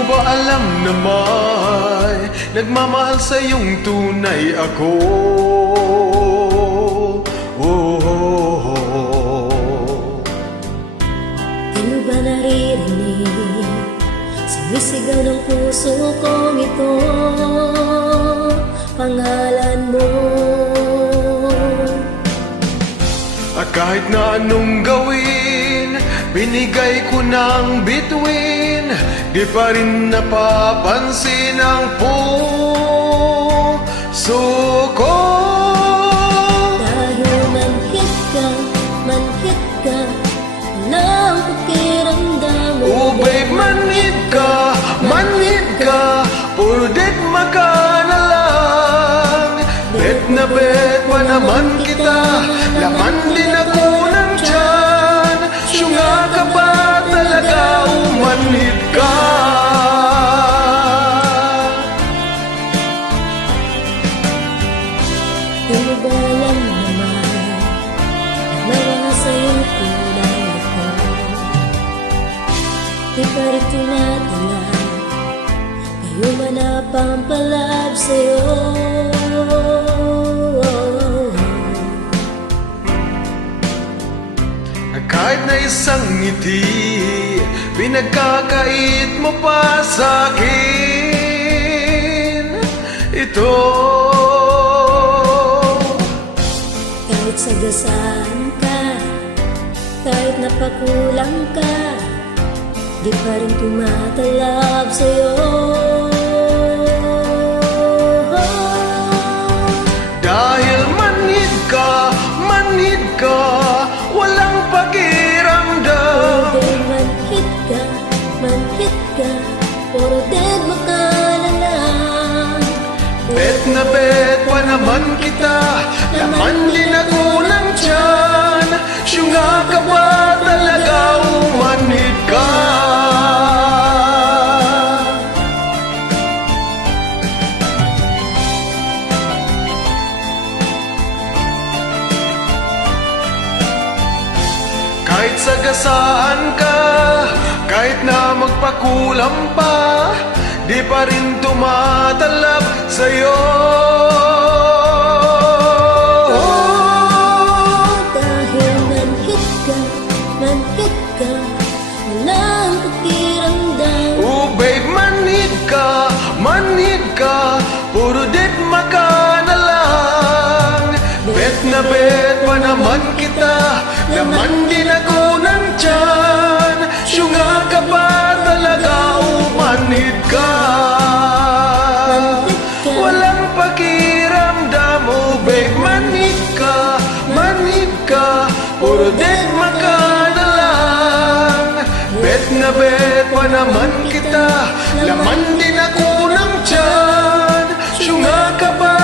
mo ba alam na may nagmamahal sa iyong tunay ako? Di mo ba naririnig sumisigaw ng puso kong ito? Pangalan mo. At kahit na anong gawin, binigay ko ng bituin, di pa rin napapansin ang puso ko. Dahil manhid ka, wala ang pakiramdam mo. Oh babe, manhid ka, puro digma ka na lang. Bet na bet pa naman kita, laman din ako ng tiyan. Syunga ka ba talaga, umanhid ka? Di mo ba alam naman nawala sa'yong kulay ito? Di pa rin tumatala, kayo manapampalab sa'yo. Kahit na isang ngiti, pinagkakait mo pa sa'kin ito. Kahit sagasaan ka, kahit napakulang ka, di pa rin tumatalab sa'yo. Dahil manhid ka, walang pakiramdam. Pwede manhid ka, puro dead ka na lang. Bet na bet pa naman kita, laman din ako ng tiyan. Syunga ka ba talaga, umanhid ka? Kahit sagasaan ka, kahit na magpakulam pa, di pa rin tumatalab sa'yo. Dahil manhid ka, walang pakiramdam. Oh babe, manhid ka, puro digma ka na lang. Bet na bet pa naman kita, laman din ako ng tiyan. Syunga ka ba talaga, umanhid ka? Walang pakiramdam, oh babe, manhid ka, puro digma ka na lang. Bet na bet pa naman kita, laman din ako ng tiyan. Syunga ka ba